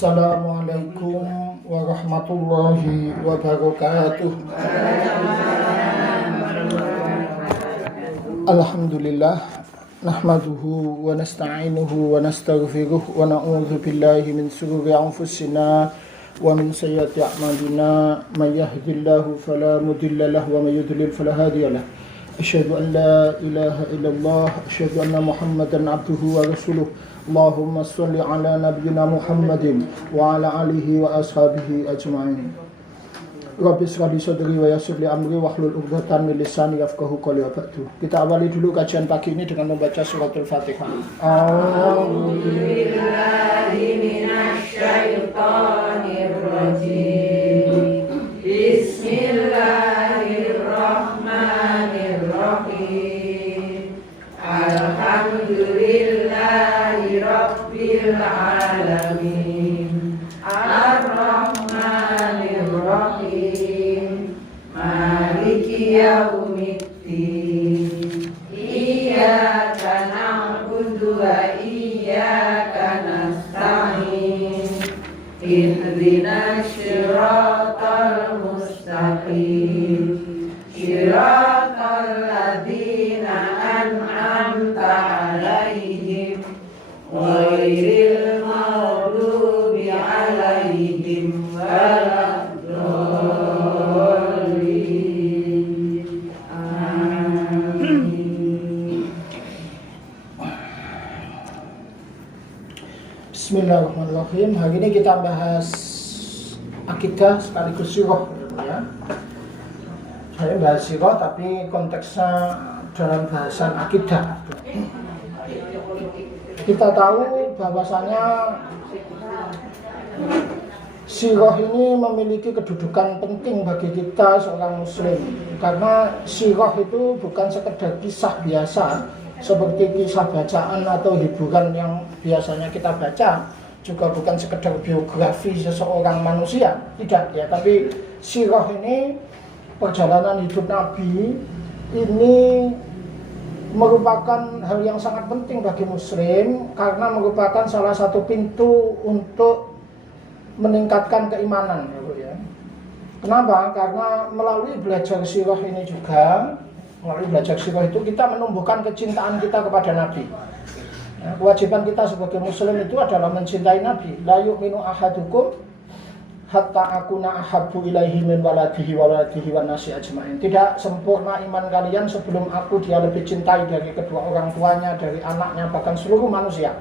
Assalamualaikum warahmatullahi wabarakatuh. Alhamdulillah nahmaduhu wa nasta'inuhu wa nastaghfiruh wa na'udzu billahi min shururi anfusina wa min sayyiati a'malina may yahdihillahu fala mudilla lahu wa may yudlil fala hadiya lahu. Asyhadu an la ilaha illallah, asyhadu anna Muhammadan abduhu wa rasuluh. Allahumma sholli ala nabiyyina Muhammadin wa ala alihi wa ashabihi ajma'in. Rabbi shrah li sadri wa yassir li amri wahlul 'uqdatam min lisani yafqahu qawli wa ba'du. Kita awali dulu kajian pagi ini dengan membaca suratul Fatihah. A'udzu billahi minasy syaithanir rajim. Bismillahirrahmanirrahim. Alhamdulillahi rabbil alamin. Ar-Rahmanir Rahim. Maliki yaumiddin. Iyyaka na'budu wa iyyaka nasta'in. Ihdinas siratal mustaqim. Siratal ladzina an'amta 'alaihim ghairil maghdubi 'alaihim waladdallin. Amin. Bismillahirrahmanirrahim. Hari ini kita bahas akidah sekaligus sirah, ya. Saya bahas sirah tapi konteksnya dalam bahasan akidah. Kita tahu bahwasanya sirah ini memiliki kedudukan penting bagi kita seorang muslim, karena sirah itu bukan sekedar kisah biasa seperti kisah bacaan atau hiburan yang biasanya kita baca, juga bukan sekedar biografi seseorang manusia, tidak ya, tapi sirah ini, perjalanan hidup Nabi ini merupakan hal yang sangat penting bagi muslim, karena merupakan salah satu pintu untuk meningkatkan keimanan, ya. Kenapa? Karena melalui belajar sirah ini juga, melalui belajar sirah itu kita menumbuhkan kecintaan kita kepada Nabi. Ya, kewajiban kita sebagai muslim itu adalah mencintai Nabi. La yu'minu ahadukum hatta akuna ahabbu ilaihi min waladihi wan nasi ajmain. Tidak sempurna iman kalian sebelum aku dia lebih cintai dari kedua orang tuanya, dari anaknya, bahkan seluruh manusia.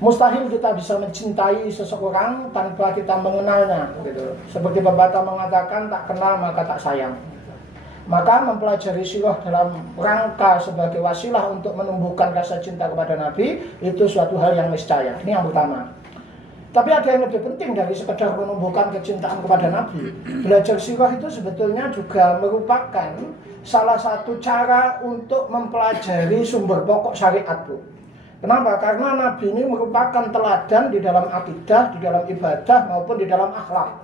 Mustahil kita bisa mencintai seseorang tanpa kita mengenalnya, gitu. Seperti pepatah mengatakan, tak kenal maka tak sayang. Maka mempelajari sirah dalam rangka sebagai wasilah untuk menumbuhkan rasa cinta kepada Nabi itu suatu hal yang niscaya. Ini yang pertama. Tapi ada yang lebih penting dari sekedar menumbuhkan kecintaan kepada Nabi. Belajar sirah itu sebetulnya juga merupakan salah satu cara untuk mempelajari sumber pokok syariat, Bu. Kenapa? Karena Nabi ini merupakan teladan di dalam akidah, di dalam ibadah maupun di dalam akhlak.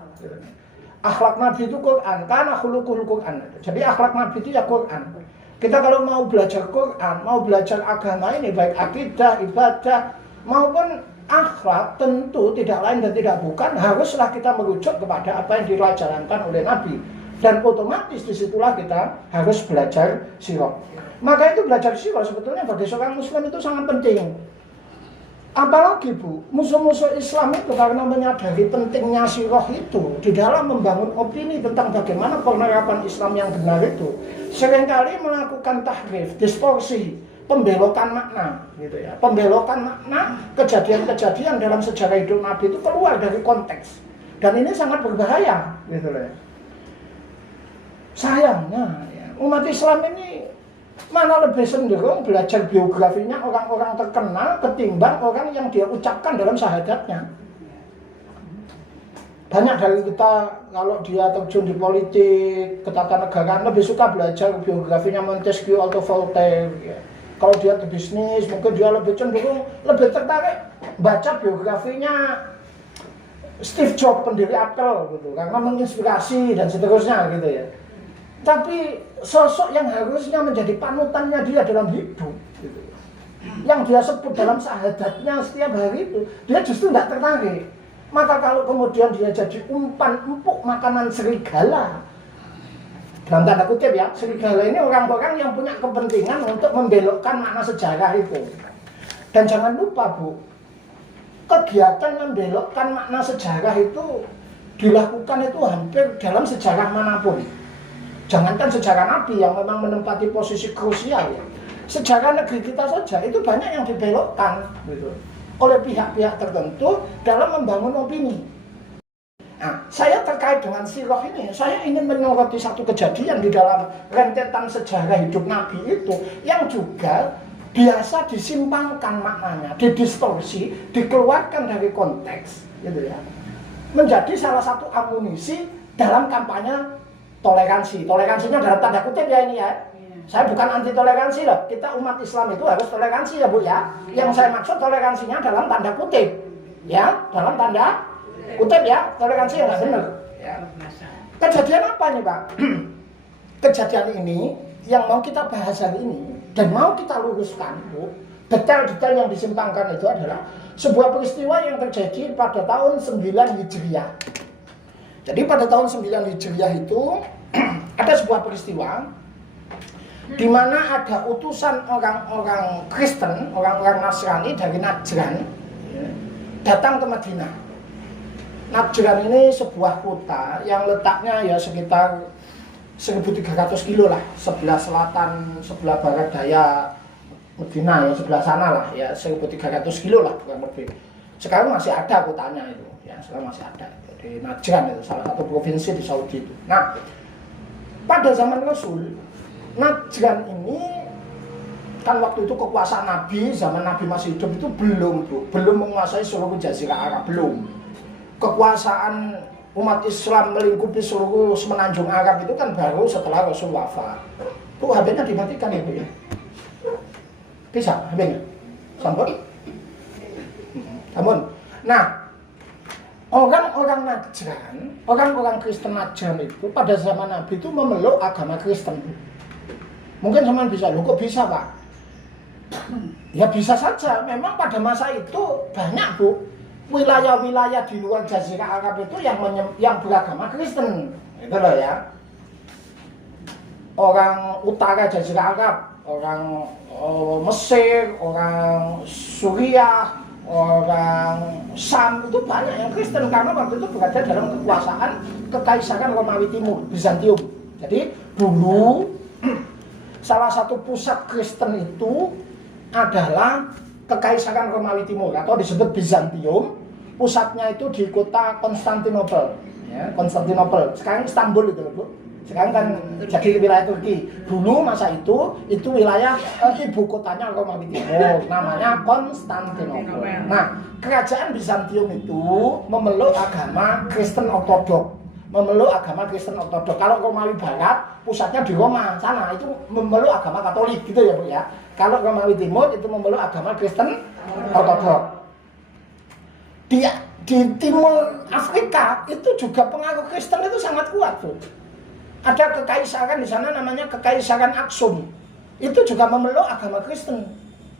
Akhlak Nabi itu Quran, karena khuluqul Quran. Jadi akhlak Nabi itu ya Quran. Kita kalau mau belajar Quran, mau belajar agama ini, baik akidah, ibadah maupun akhlak, tentu tidak lain dan tidak bukan haruslah kita merujuk kepada apa yang dijalankan oleh Nabi, dan otomatis disitulah kita harus belajar sirah. Maka itu belajar sirah sebetulnya bagi seorang muslim itu sangat penting. Apalagi, Bu, musuh-musuh Islam itu karena menyadari pentingnya sirah itu di dalam membangun opini tentang bagaimana penerapan Islam yang benar itu, seringkali melakukan tahrif, distorsi, pembelokan makna, gitu ya. Pembelokan makna kejadian-kejadian dalam sejarah hidup Nabi itu keluar dari konteks, dan ini sangat berbahaya, gitu ya. Sayangnya ya, umat Islam ini mana lebih cenderung belajar biografinya orang-orang terkenal ketimbang orang yang dia ucapkan dalam syahadatnya. Banyak dari kita kalau dia terjun di politik, ketatanegaraan, lebih suka belajar biografinya Montesquieu atau Voltaire, ya. Kalau dia ke bisnis, mungkin dia lebih cenderung, lebih tertarik baca biografinya Steve Jobs, pendiri Apple, gitu, karena menginspirasi dan seterusnya, gitu ya. Tapi sosok yang harusnya menjadi panutannya dia dalam hidup, gitu, yang dia sebut dalam syahadatnya setiap hari itu, dia justru tidak tertarik. Maka kalau kemudian dia jadi umpan empuk makanan serigala, dalam tanda kutip ya, serigala ini orang-orang yang punya kepentingan untuk membelokkan makna sejarah itu. Dan jangan lupa Bu, kegiatan membelokkan makna sejarah itu dilakukan itu hampir dalam sejarah manapun. Jangankan sejarah Nabi yang memang menempati posisi krusial ya. Sejarah negeri kita saja itu banyak yang dibelokkan gitu, oleh pihak-pihak tertentu dalam membangun opini. Nah, saya terkait dengan sirah ini, saya ingin menyoroti satu kejadian di dalam rentetan sejarah hidup Nabi itu yang juga biasa disimpangkan maknanya, didistorsi, dikeluarkan dari konteks, gitu ya, menjadi salah satu amunisi dalam kampanye toleransi. Toleransinya dalam tanda kutip ya ini ya. Saya bukan anti toleransi loh. Kita umat Islam itu harus toleransi ya Bu ya. Yang saya maksud toleransinya dalam tanda kutip, ya, dalam tanda kutip ya. Toleransi yang nggak benar. Ya. Kejadian apa nih Pak? Kejadian ini yang mau kita bahas hari ini dan mau kita luruskan Bu. Detail-detail yang disimpangkan itu adalah sebuah peristiwa yang terjadi pada tahun 9 Hijriah. Jadi pada tahun 9 Hijriah itu ada sebuah peristiwa di mana ada utusan orang-orang Kristen, orang-orang Nasrani dari Najran datang ke Madinah. Najran ini sebuah kota yang letaknya ya sekitar 1.300 kilo lah, sebelah selatan, sebelah barat daya Madinah ya, sebelah sana lah ya, 1.300 kilo lah kurang lebih. Sekarang masih ada kotanya itu, ya sekarang masih ada di Najran itu, salah satu provinsi di Saudi itu. Nah, pada zaman Rasul, Najran ini kan waktu itu kekuasaan Nabi, zaman Nabi masih hidup itu belum menguasai seluruh Jazirah Arab, belum. Kekuasaan umat Islam melingkupi seluruh semenanjung Arab itu kan baru setelah Rasul wafat. Bu, HP-nya dimatikan ya Bu ya? Bisa HP-nya? Sampun? Sampun. Nah, orang-orang Najran, orang-orang Kristen Najran itu pada zaman Nabi itu memeluk agama Kristen. Mungkin teman bisa, loh kok bisa Pak? Ya bisa saja, memang pada masa itu banyak Bu wilayah-wilayah di luar Jazirah Arab itu yang beragama Kristen, gitu loh ya. Orang utara Jazirah Arab, orang Mesir, orang Suriah, orang Sam itu banyak yang Kristen karena waktu itu berada dalam kekuasaan Kekaisaran Romawi Timur, Bizantium. Jadi dulu salah satu pusat Kristen itu adalah Kekaisaran Romawi Timur atau disebut Bizantium. Pusatnya itu di kota Konstantinopel, ya, Konstantinopel. Sekarang Istanbul itu, Bu. Sekarang kan jadi wilayah Turki. Dulu masa itu wilayah ibu kotanya Romawi Timur, namanya Konstantinopel. Nah, kerajaan Bizantium itu memeluk agama Kristen Ortodok. Kalau Romawi Barat, pusatnya di Roma sana, itu memeluk agama Katolik gitu ya Bu ya. Kalau Romawi Timur itu memeluk agama Kristen Ortodok. Di Timur Afrika itu juga pengaruh Kristen itu sangat kuat Bu. Ada kekaisaran di sana namanya Kekaisaran Aksum. Itu juga memeluk agama Kristen.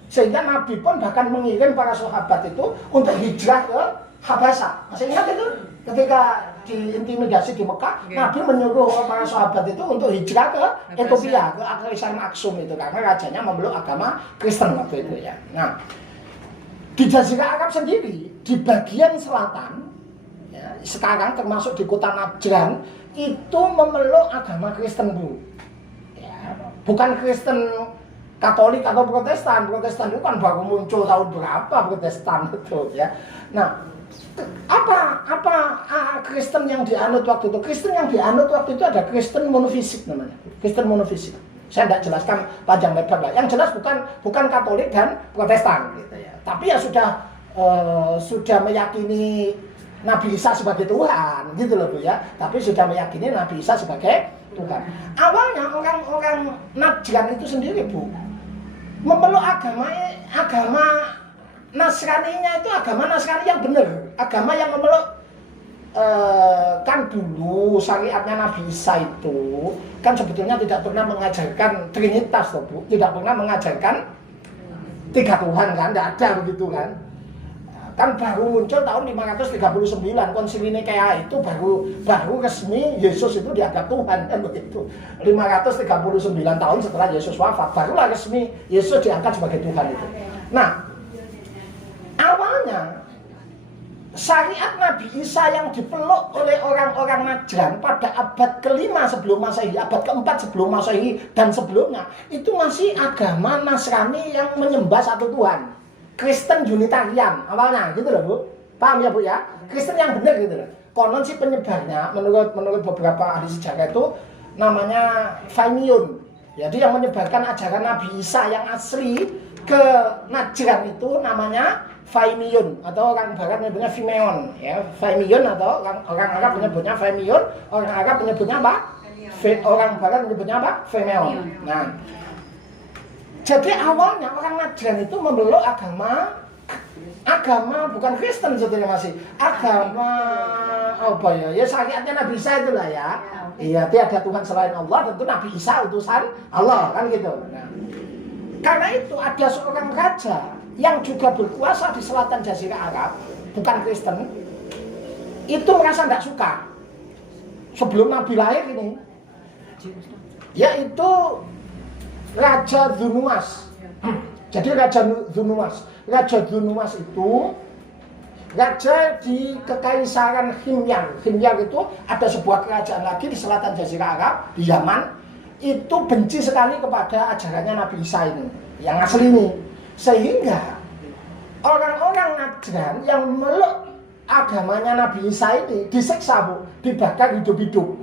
Sehingga Nabi pun bahkan mengirim para sahabat itu untuk hijrah ke Habasha. Masih ingat itu? Ketika diintimidasi di Mekah, Nabi menyuruh para sahabat itu untuk hijrah ke Ethiopia, ke Kekaisaran Aksum itu karena rajanya memeluk agama Kristen waktu itu ya. Nah, di Jazirah Arab sendiri, di bagian selatan, ya, sekarang termasuk di kota Najran, itu memeluk agama Kristen Bu. Ya, bukan Kristen Katolik atau Protestan. Protestan itu kan baru muncul tahun berapa Protestan itu ya. Nah, apa Kristen yang dianut waktu itu? Kristen yang dianut waktu itu ada Kristen monofisik namanya. Kristen monofisik. Saya tidak jelaskan panjang lebar lah. Yang jelas bukan Katolik dan Protestan gitu ya. Tapi ya sudah meyakini Nabi Isa sebagai Tuhan gitu loh Bu ya. Tapi sudah meyakini Nabi Isa sebagai Tuhan. Awalnya orang-orang Najran itu sendiri Bu memeluk agama Nasraninya itu agama Nasrani yang benar, agama yang memeluk kan dulu syariatnya Nabi Isa itu kan sebetulnya tidak pernah mengajarkan Trinitas loh Bu, tidak pernah mengajarkan 3 Tuhan kan, tidak ada begitu kan. Kan baru muncul tahun 539 Konsili Nikea itu baru resmi Yesus itu dianggap Tuhan kan begitu. 539 tahun setelah Yesus wafat barulah resmi Yesus diangkat sebagai Tuhan itu. Nah, awalnya syariat Nabi Isa yang dipeluk oleh orang-orang Najran pada abad ke-5 sebelum Masehi, abad ke-4 sebelum Masehi dan sebelumnya itu masih agama Nasrani yang menyembah satu Tuhan. Kristen Unitarian awalnya gitu loh Bu. Paham ya Bu ya? Kristen yang benar gitu loh. Konon sih penyebarnya menurut beberapa ahli sejarah itu namanya Faimion. Jadi yang menyebarkan ajaran Nabi Isa yang asli ke Najran itu namanya Faimion atau orang Barat menyebutnya Fimeon ya. Faimion atau orang Arab menyebutnya Faimion, orang Arab menyebutnya apa? Orang Barat menyebutnya apa? Fimeon. Nah, jadi awalnya orang Najran itu memeluk agama bukan Kristen sebetulnya masih agama apa ya? Ya syariatnya Nabi Isa itulah ya. Iya, tiada Tuhan selain Allah, tentu Nabi Isa utusan Allah kan gitu. Nah, karena itu ada seorang raja yang juga berkuasa di selatan Jazirah Arab, bukan Kristen, itu merasa tidak suka sebelum Nabi lahir ini, yaitu Raja Zunuwas. Jadi Raja Zunuwas itu raja di Kekaisaran Himyar. Himyar itu ada sebuah kerajaan lagi di selatan Jazirah Arab, di Yaman. Itu benci sekali kepada ajarannya Nabi Isa ini, yang asli ini. Sehingga orang-orang Najran yang meluk agamanya Nabi Isa ini disiksa Bu, dibakar hidup-hidup,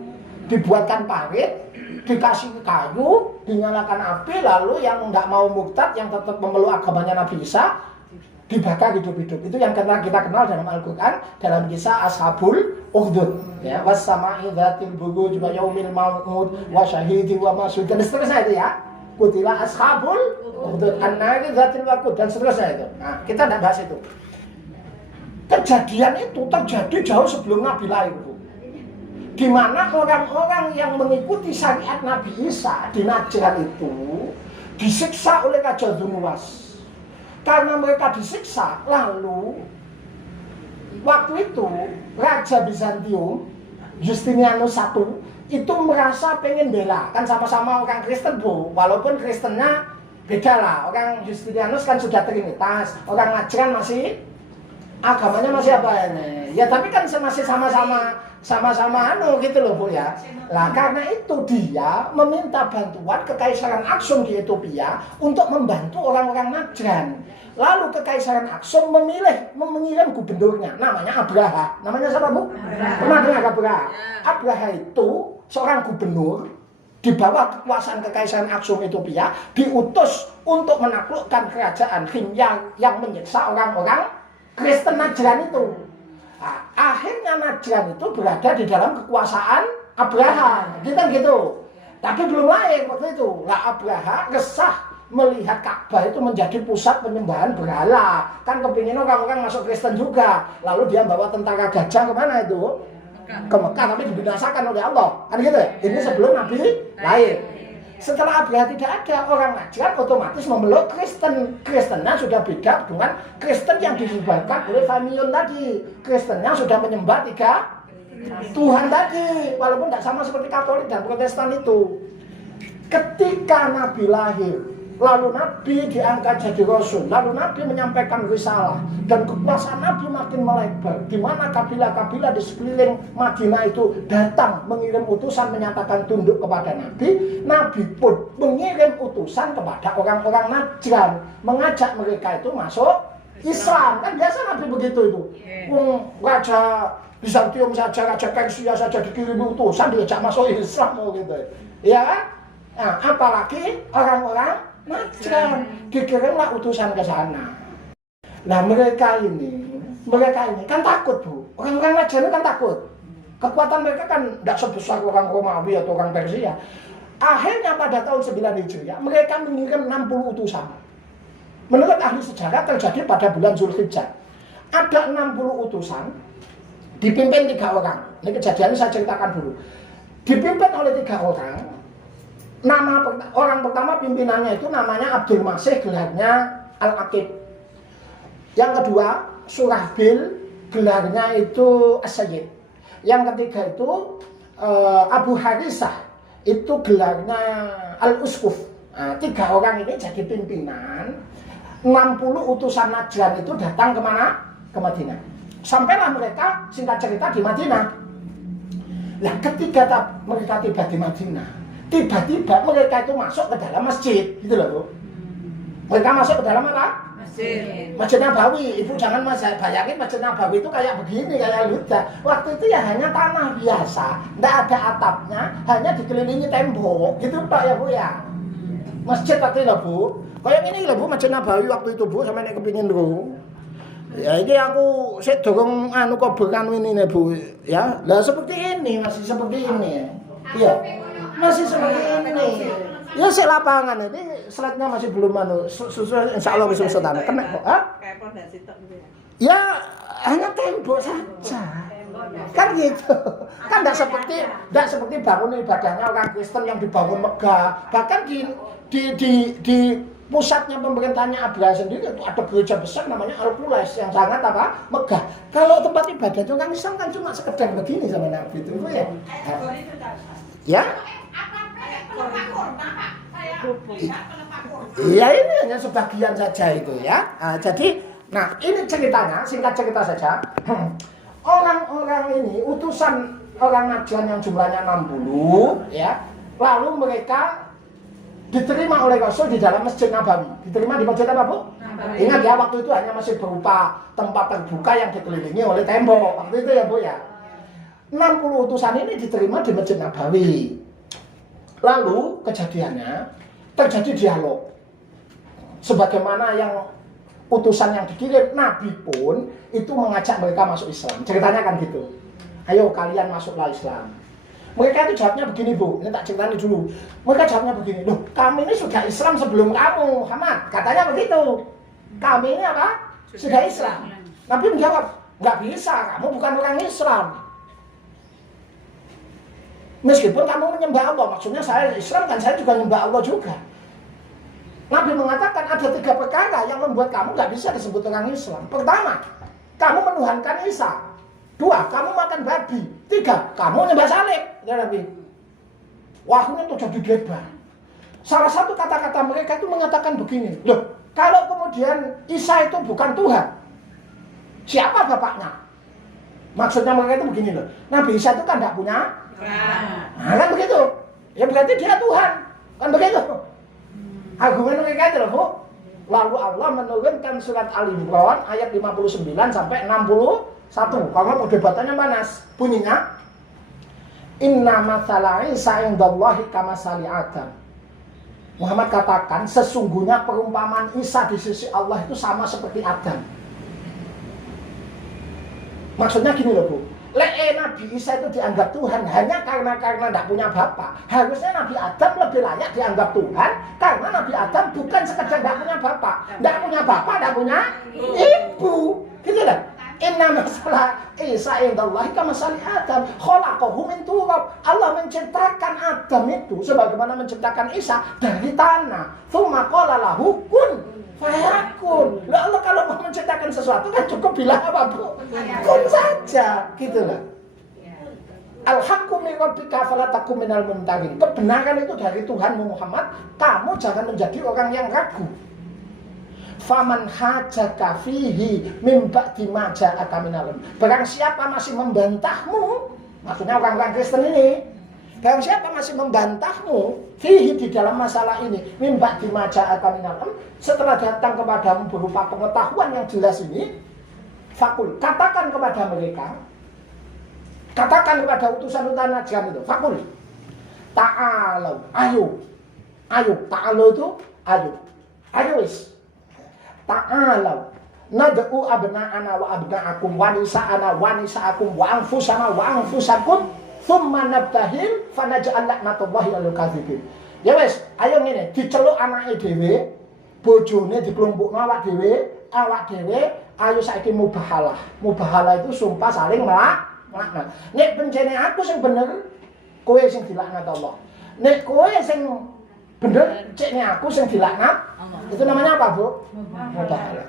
dibuatkan parit, dikasih kayu, dinyalakan api, lalu yang nggak mau murtad, yang tetap memeluk agamanya Nabi Isa, dibakar hidup-hidup. Itu yang kita kenal dalam Al-Quran, dalam kisah Ashabul Ukhdud ya, wassama'i dzatil buruj wa yaumil maw'ud wa syahidi wa mas'ud dan seterusnya itu ya. Kutila Ashabul Ukhdud an-nari dzatil waqud dan seterusnya itu. Nah, kita tidak bahas itu. Kejadian itu terjadi jauh sebelum Nabi lahir, di mana orang-orang yang mengikuti syariat Nabi Isa di Najran itu disiksa oleh Raja Zunuwas. Karena mereka disiksa, lalu waktu itu Raja Bizantium Justinianus I itu merasa pengen bela, kan sama-sama orang Kristen Bu, walaupun Kristennya beda lah. Orang Justinianus kan sudah Trinitas, orang Najran masih agamanya masih apa ini? Ya tapi kan masih sama-sama gitu loh Bu ya. Nah karena itu dia meminta bantuan Kekaisaran Aksum di Ethiopia untuk membantu orang-orang Najran. Lalu Kekaisaran Aksum mengirim gubernurnya, namanya Abraha. Namanya siapa Bu? Pernah dengar Abraha? Abraha itu seorang gubernur di bawah kekuasaan Kekaisaran Aksum Ethiopia, diutus untuk menaklukkan kerajaan Himyar yang menyiksa orang-orang Kristen Najran itu. Nah, akhirnya Najran itu berada di dalam kekuasaan Abraha, gitu. Tapi belum lahir waktu itu. Lah Abraha resah melihat Ka'bah itu menjadi pusat penyembahan berhala. Kan kepingin orang-orang masuk Kristen juga. Lalu dia bawa tentara gajah kemana itu? Ke Mekah, tapi dibinasakan oleh Allah. Kan gitu ya? Ini sebelum Nabi lahir. Setelah Abraha tidak ada, orang Najran otomatis memeluk Kristen. Kristennya sudah beda dengan Kristen yang disebarkan oleh Faimion tadi. Kristennya sudah menyembah 3 Tuhan tadi, walaupun tidak sama seperti Katolik dan Protestan itu. Ketika Nabi lahir, lalu Nabi diangkat jadi Rasul, lalu Nabi menyampaikan risalah, dan kekuasaan Nabi makin melebar, di mana kabilah-kabilah di sekeliling Madinah itu datang mengirim utusan menyatakan tunduk kepada Nabi. Nabi pun mengirim utusan kepada orang-orang Najran, mengajak mereka itu masuk Islam. Kan biasa Nabi begitu itu. Raja Bizantium saja, Raja Persia saja dikirim utusan diajak masuk Islam gitu. Ya kan? Nah, apalagi orang-orang Najran, dikirimlah utusan ke sana. Nah mereka ini kan takut Bu. Orang-orang Najran kan takut. Kekuatan mereka kan tidak sebesar orang Romawi atau orang Persia. Akhirnya pada tahun 9 Hijriah mereka mengirim 60 utusan. Menurut ahli sejarah terjadi pada bulan Zulhijjah. Ada 60 utusan dipimpin 3 orang. Ini kejadiannya saya ceritakan dulu. Dipimpin oleh 3 orang. Nama orang pertama pimpinannya itu namanya Abdul Masih, gelarnya Al-Aqib. Yang kedua Surahbil, gelarnya itu As-Sayyid. Yang ketiga itu Abu Harisah, itu gelarnya Al-Uskuf. Nah, 3 orang ini jadi pimpinan. 60 utusan Najran itu datang kemana? Ke Madinah. Sampailah mereka, singkat cerita, di Madinah. Nah, ketika mereka tiba di Madinah, tiba-tiba mereka itu masuk ke dalam masjid, gitu loh Bu. Mereka masuk ke dalam apa? Masjid Nabawi. Ibu jangan bayangin Masjid Nabawi itu kayak begini, kayak Luda. Waktu itu ya hanya tanah biasa, tidak ada atapnya, hanya dikelilingi tembok, gitu Pak ya Bu ya. Masjid waktu itu Bu, kayak ini loh Bu, Masjid Nabawi waktu itu Bu, sampai nek kepingin dulu. Ya ini aku saya dorong kok berkanu ini nih Bu, ya. Lah seperti ini, masih seperti ini. Iya. Masih seperti ini. Ya saya lapangan ini slide-nya masih belum insyaallah bisa tanah. Kena kok, kayak pondasi tok gitu ya. Ya hanya tembok saja. Kan gitu. Kan enggak seperti bangun ibadahnya orang Kristen yang dibangun megah. Bahkan di pusatnya pemerintahnya Abraha sendiri itu ada gereja besar namanya Al-Qulais yang sangat apa? Megah. Kalau tempat ibadah orang Islam kan cuma sekedar begini sama Nabi itu ya. Ya. Iya ini hanya sebagian saja itu ya. Jadi, ini ceritanya, singkat cerita saja. Orang-orang ini utusan orang Najran yang jumlahnya 60 ya. Lalu mereka diterima oleh Rasul di dalam Masjid Nabawi. Diterima di Masjid apa Bu? Nabawi. Ingat ya, waktu itu hanya masih berupa tempat terbuka yang dikelilingi oleh tembok. Waktu itu ya Bu ya. 60 utusan ini diterima di Masjid Nabawi. Lalu kejadiannya terjadi dialog. Sebagaimana yang utusan yang dikirim, Nabi pun itu mengajak mereka masuk Islam. Ceritanya kan gitu. Ayo kalian masuklah Islam. Mereka itu jawabnya begini Bu, ini tak ceritain dulu. Mereka jawabnya begini, loh kami ini sudah Islam sebelum kamu Muhammad. Katanya begitu. Kami ini apa? Sudah Islam. Nabi menjawab, nggak bisa, kamu bukan orang Islam. Meskipun kamu menyembah Allah, maksudnya saya Islam kan saya juga menyembah Allah juga. Nabi mengatakan ada 3 perkara yang membuat kamu nggak bisa disebut orang Islam. Pertama, kamu menuhankan Isa. 2, kamu makan babi. 3, kamu menyembah salib. Ya Nabi. Wah ini tuh jadi debat. Salah satu kata-kata mereka itu mengatakan begini. Loh, kalau kemudian Isa itu bukan Tuhan, siapa bapaknya? Maksudnya mereka itu begini loh. Nabi Isa itu kan tidak punya. Nah kan begitu. Ya berarti dia Tuhan. Kan begitu. Argumen mereka itu loh Bu. Lalu Allah menurunkan surat Al-Imran ayat 59 sampai 61. Karena perdebatannya panas. Bunyinya, Inna mathala Isa indallahi kamasali Adam. Muhammad katakan sesungguhnya perumpamaan Isa di sisi Allah itu sama seperti Adam. Maksudnya gini loh Bu. Nabi Isa itu dianggap Tuhan hanya karena tidak punya bapak. Harusnya Nabi Adam lebih layak dianggap Tuhan karena Nabi Adam bukan sekedar tidak punya bapak. Tidak punya bapak, tidak punya ibu. Gitu loh. Inna masalah Isa indallahi kamasali Adam khalaqahu min turab. Allah menciptakan Adam itu sebagaimana menciptakan Isa dari tanah. Tsumma qala lahu kun fayakun. Lah Allah kalau mau menciptakan sesuatu kan cukup bilang apa Bu? Kun saja, gitu loh. Al-haqqu min rabbika fala takum minal mumtarin. Kebenaran itu dari Tuhanmu Muhammad, kamu jangan menjadi orang yang ragu. Faman hajaka fihi mim ba'di ma ja'aka minal ilm. Barang siapa masih membantahmu, maksudnya orang-orang Kristen ini, barang siapa masih membantahmu fihi di dalam masalah ini mim ba'di ma ja'aka minal ilm, setelah datang kepadamu berupa pengetahuan yang jelas ini, fakul, katakan kepada mereka, katakan kepada utusan-utusan Najran itu, fakul, ta'alau, ayo, ta'alau itu, ayo wis, ta'alau, nad'u abna'ana wa abna'akum, wa nisa'ana wa nisa'akum, wa anfusana wa anfusakum, thumma nabtahil, fanaja'al laknatullahi alal kadzibin. Ya wis, ayo ngene, diceluk anake dhewe, bojone dikelompokno awak dhewe, ayo saiki mubahalah. Mubahalah itu sumpah saling melaknat. Nek pencene aku sing bener, kowe sing dilaknat Allah. Nek kowe sing Bener, ceknya aku yang dilaknat. Itu namanya apa, Bu? Mubahalah.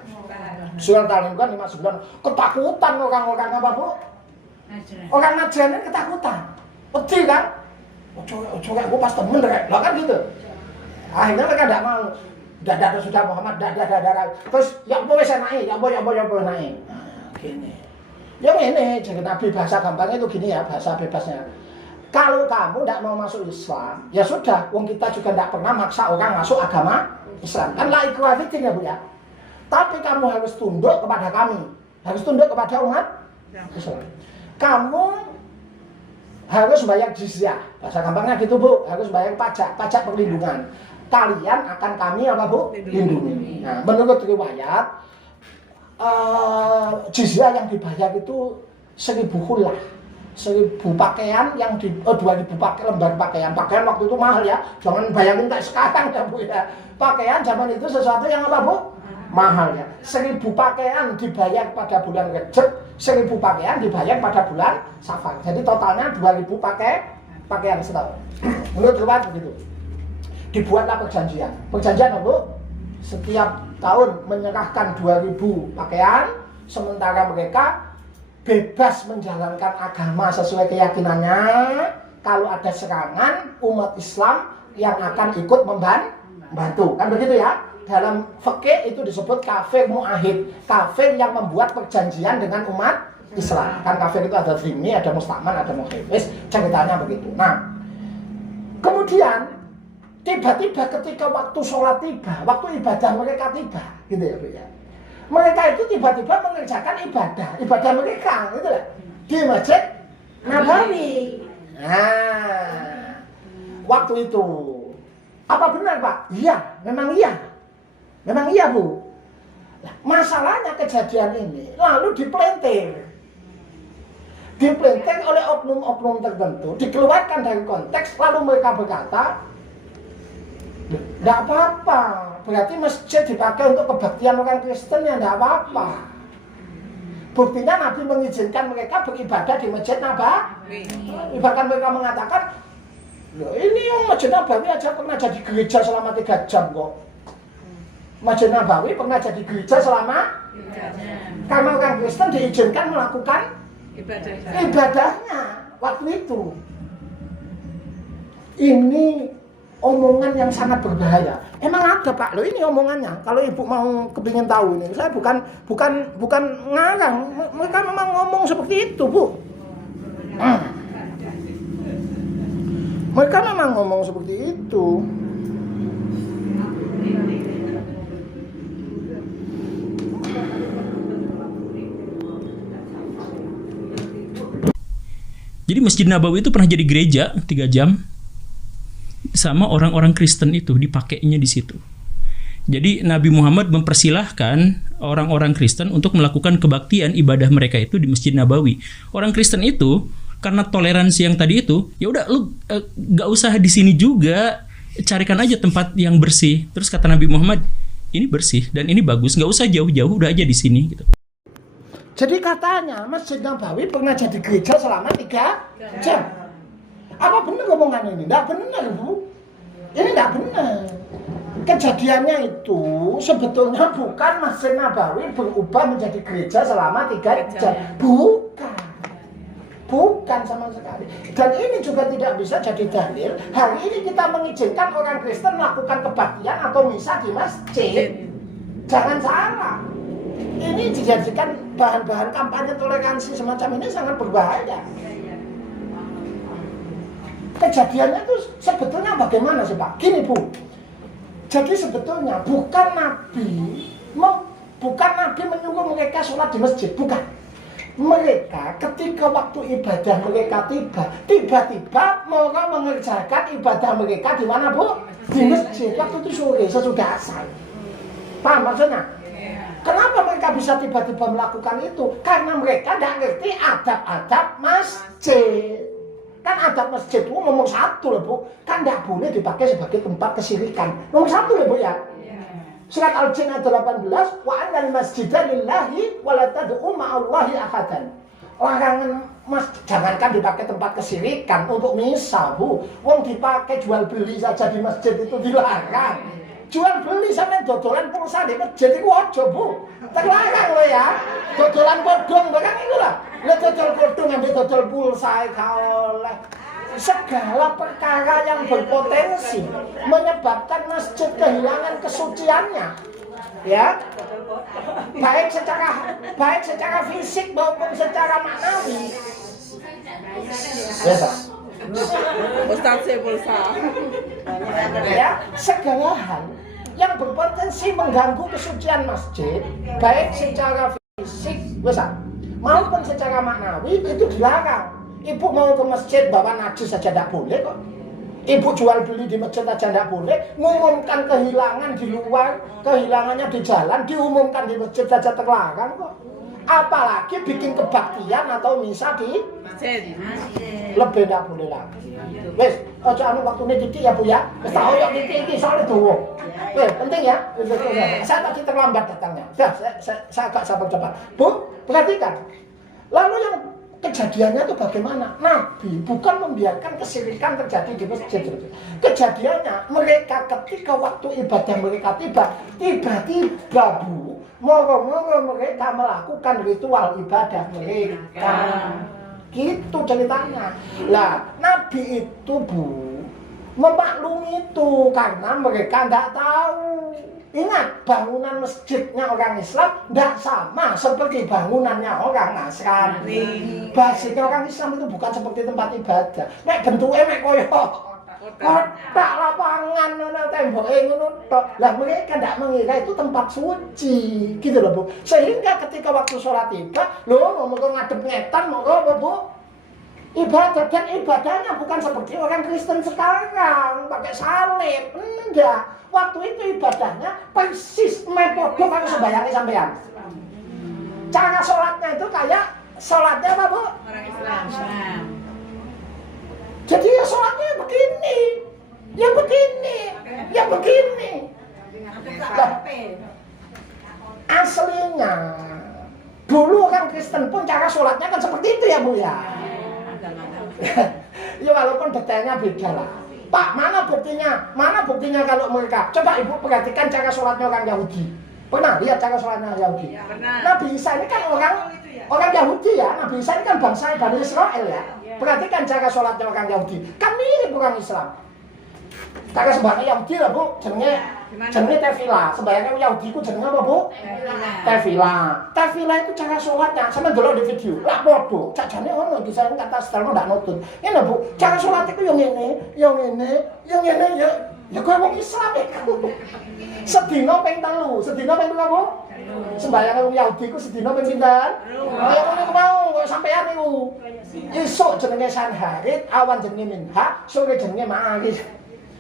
Surah Al-Imran 59. Ketakutan orang-orang apa, Bu? Orang Najran ketakutan. Wedi kan? Ojo aku pas temen rek. Lah kan gitu. Akhirnya mereka enggak mau. Dadah sudah Muhammad, dadah. Terus ya apa wis enake, ya apa enake. Nah, gini. Ya ini jadi Nabi bahasa gampangnya itu gini ya, bahasa bebasnya. Kalau kamu tidak mau masuk Islam, ya sudah, wong kita juga tidak pernah maksa orang masuk agama Islam. Kan la ikraha fiddin ya Bu ya. Tapi kamu harus tunduk kepada kami, harus tunduk kepada umat Islam. Kamu harus bayar jizyah, bahasa gampangnya gitu Bu, harus bayar pajak perlindungan. Kalian akan kami apa Bu? Lindungi. Nah, menurut riwayat jizyah yang dibayar itu 1000 khullah, 1000 pakaian yang 2000 lembar pakaian waktu itu mahal ya, jangan bayangin kayak sekarang ya Bu ya. Pakaian zaman itu sesuatu yang apa Bu? Mahal ya. 1000 pakaian dibayar pada bulan Rejab, 1000 pakaian dibayar pada bulan Safar. Jadi totalnya 2000 pakaian setahun. Menurut riwayat begitu. Dibuatlah perjanjian. Perjanjian apa Bu? Setiap tahun menyerahkan 2000 pakaian, sementara mereka bebas menjalankan agama sesuai keyakinannya. Kalau ada serangan, umat Islam yang akan ikut membantu. Kan begitu ya? Dalam fikih itu disebut kafir mu'ahid, kafir yang membuat perjanjian dengan umat Islam. Kan kafir itu ada dhimmi, ada musta'man, ada mukhifis, ceritanya begitu. Nah, kemudian tiba-tiba ketika waktu sholat tiba, waktu ibadah mereka tiba, gitu ya Bu ya. Mereka itu tiba-tiba mengerjakan ibadah mereka, gitu lah, di Masjid Nabawi. Nah, waktu itu apa benar Pak? Iya, memang iya Bu. Nah, masalahnya kejadian ini lalu dipelintir oleh oknum-oknum tertentu, dikeluarkan dari konteks, lalu mereka berkata, tidak apa-apa, berarti masjid dipakai untuk kebaktian orang Kristen ya tidak apa-apa. Buktinya Nabi mengizinkan mereka beribadah di Masjid Nabawi. Bahkan mereka mengatakan, loh ini yang Masjid Nabawi aja pernah jadi gereja selama 3 jam kok. Masjid Nabawi pernah jadi gereja selama 3 jam. Karena orang Kristen diizinkan melakukan ibadahnya waktu itu. Ini omongan yang sangat berbahaya. Emang ada Pak, loh ini omongannya. Kalau Ibu mau kepingin tahu ini, saya bukan ngarang. Mereka memang ngomong seperti itu Bu. Mereka memang ngomong seperti itu. Jadi Masjid Nabawi itu pernah jadi gereja 3 jam sama orang-orang Kristen itu dipakainya di situ. Jadi Nabi Muhammad mempersilahkan orang-orang Kristen untuk melakukan kebaktian ibadah mereka itu di Masjid Nabawi. Orang Kristen itu karena toleransi yang tadi itu, ya udah lu gak usah di sini juga, carikan aja tempat yang bersih. Terus kata Nabi Muhammad, ini bersih dan ini bagus, gak usah jauh-jauh, udah aja di sini gitu. Jadi katanya Masjid Nabawi pernah jadi gereja selama 3 jam. Apa benar omongan ini? Tidak benar Bu. Ini tidak benar. Kejadiannya itu sebetulnya bukan Masjid Nabawi berubah menjadi gereja selama 3 jam. Bukan sama sekali. Dan ini juga tidak bisa jadi dalil. Hari ini kita mengizinkan orang Kristen melakukan kebaktian atau misa di masjid. Jangan salah. Ini dijadikan bahan-bahan kampanye toleransi semacam ini sangat berbahaya. Kejadiannya itu sebetulnya bagaimana sih Pak? Gini Bu. Jadi sebetulnya bukan Nabi menyuruh mereka sholat di masjid, bukan. Mereka ketika waktu ibadah mereka tiba-tiba mereka mengerjakan ibadah mereka di mana Bu? Di masjid. Waktu itu sore sesudah asar. Paham maksudnya? Kenapa mereka bisa tiba-tiba melakukan itu? Karena mereka tidak ngerti adab-adab masjid. Kan adab masjid itu nomor 1 loh Bu. Kan tidak boleh dipakai sebagai tempat kesyirikan. Nomor 1 loh Bu ya. Surat Al-Jin ayat 18, wa annal masjida lillahi wa la tad'u ma'allahi ahadan. Larangan masjid, Jangankan dipakai tempat kesirikan untuk misa, Bu. Wong dipakai jual beli saja di masjid itu dilarang. Jual beli sampai dodolan pulsa di masjid itu aja, Bu. Terlarang loh ya. Dodolan bodong bahkan itu lah. Lah dodol bodong ambil dodol pulsa oleh. Segala perkara yang berpotensi menyebabkan masjid kehilangan kesuciannya, ya, baik secara fisik maupun secara maknawi. Biasa. Ustaz saya pulsa. Ya, segala hal yang berpotensi mengganggu kesucian masjid, baik secara fisik, biasa, maupun secara maknawi itu dilarang. Ibu mau ke masjid bawa najis saja tidak boleh kok. Ibu jual beli di masjid saja tidak boleh. Mengumumkan kehilangan di luar, kehilangannya di jalan, diumumkan di masjid saja terlarang kok. Apalagi bikin kebaktian atau misa di Masjid. lebih tidak boleh lagi. Wes, ojo anu waktune titik ya Bu ya. Wes tak oyok titik iki soalnya dawa. Wes, penting ya. Saya tadi terlambat datangnya. Saya agak sabar cepat. Bu, perhatikan. Lalu yang kejadiannya itu bagaimana? Nabi bukan membiarkan kesirikan terjadi di masjid. Kejadiannya mereka ketika waktu ibadah mereka tiba-tiba Bu, moro-moro mereka melakukan ritual ibadah mereka. Gitu ceritanya. Lah, Nabi itu Bu memaklumi itu karena mereka tidak tahu. Ingat, bangunan masjidnya orang Islam tidak sama seperti bangunannya orang Nasrani. Basicnya orang Islam itu bukan seperti tempat ibadah. Mek bentuknya mek koyo kotak lapangan ngono temboke ngono tok. Lah mereka tidak mengira itu tempat suci, gitu loh Bu. Sehingga ketika waktu sholat tiba, loh mau ngadep ngetan mau Bu. Ibadah dan ibadahnya bukan seperti orang Kristen sekarang pakai salib, enggak. Waktu itu ibadahnya persis metode kalau sembayangnya sampean. Cara sholatnya itu kayak sholatnya apa Bu? Orang Islam. Jadi ya sholatnya begini, ya begini, ya begini. Nah, aslinya dulu orang Kristen pun cara sholatnya kan seperti itu ya Bu ya. Ya walaupun detailnya beda lah. Pak, mana buktinya? Mana buktinya kalau mereka? Coba Ibu perhatikan cara sholatnya orang Yahudi. Pernah lihat cara sholatnya Yahudi? Ya, pernah. Nabi Isa ini kan orang Yahudi ya. Nabi Isa ini kan bangsa Bani Israel ya. Perhatikan cara sholatnya orang Yahudi. Kan mirip orang Islam. Cara sembahyang Yahudi lah Bu, jenenge tefila. Sembahyang Yahudi ku jenenge apa Bu? Tefila. Tefila itu cara sholatnya. Sama dulu di video. Lah bodoh. Cacane ono di saya kata setelno ndak nutun. Ini Bu, cara sholat itu yang ini ya kowe wong Islam iku. Sedina ping 3. Sedina ping 3 Bu? Sembahyang wong Yahudi ku sedina ping pinten? Kaya ngono mau kok sampean niku. Esuk jenenge Sanharit, awan jenenge Minha, sore jenenge Ma'arif.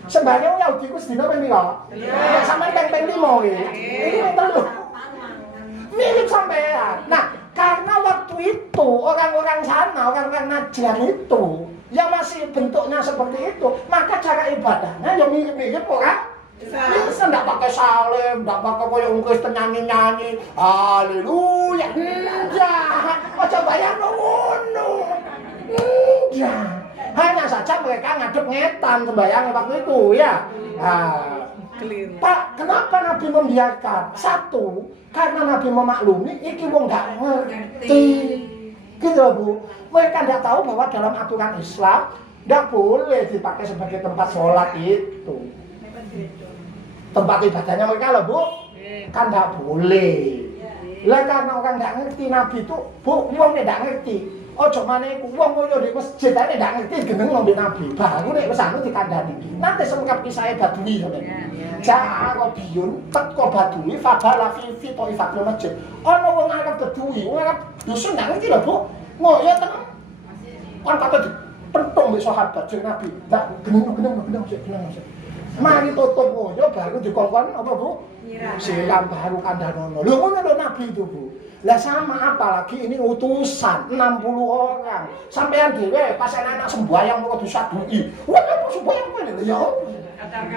Sembahyang Yahudi ku sedina ping pira? Ya sampean ping 5 iki. Iki ping 3. Mirip sampean. Nah, karena waktu itu orang-orang sana, orang-orang Najran itu yang masih bentuknya seperti itu, maka cara ibadahnya yang mirip-mirip orang Kristen. Tidak pakai salib, tidak pakai koyo wong Kristen nyanyi-nyanyi haleluya. Enggak, aja bayang ngono. Enggak. Hanya saja mereka ngadep ngetan sembahyang waktu itu ya. Pak, kenapa Nabi membiarkan? Satu, karena Nabi memaklumi iki wong gak ngerti. Gitu Bu. Mereka tidak tahu bahwa dalam aturan Islam tidak boleh dipakai sebagai tempat sholat itu. Tempat ibadahnya mereka loh Bu, kan tidak boleh. Lah karena orang tidak ngerti Nabi itu, Bu, wong tidak ngerti. Ojo maneh ku wong koyo di masjid ae ndak ngerti geneng ngombe Nabi. Baru nek wis anu dikandani. Nanti sengkap kisahe Badui sampeyan. Ja'a biyun teko Badui fadala fi taifatul masjid. Ana wong Arab Badui, wong Arab dusun ndak ngerti lho, Bu. Ngoyo tenan. Kan kata dipentung mbek sahabat jeng Nabi. Ndak geneng. Mari tutup ngoyo baru dikongkon apa Bu? Siram baru kandhanono. Lho ngono lho Nabi itu Bu. Lah sama apalagi ini utusan 60 orang. Sampean dhewe pas anak sembahyang kok disadui. Wah, apa sembahyang kowe lho ya?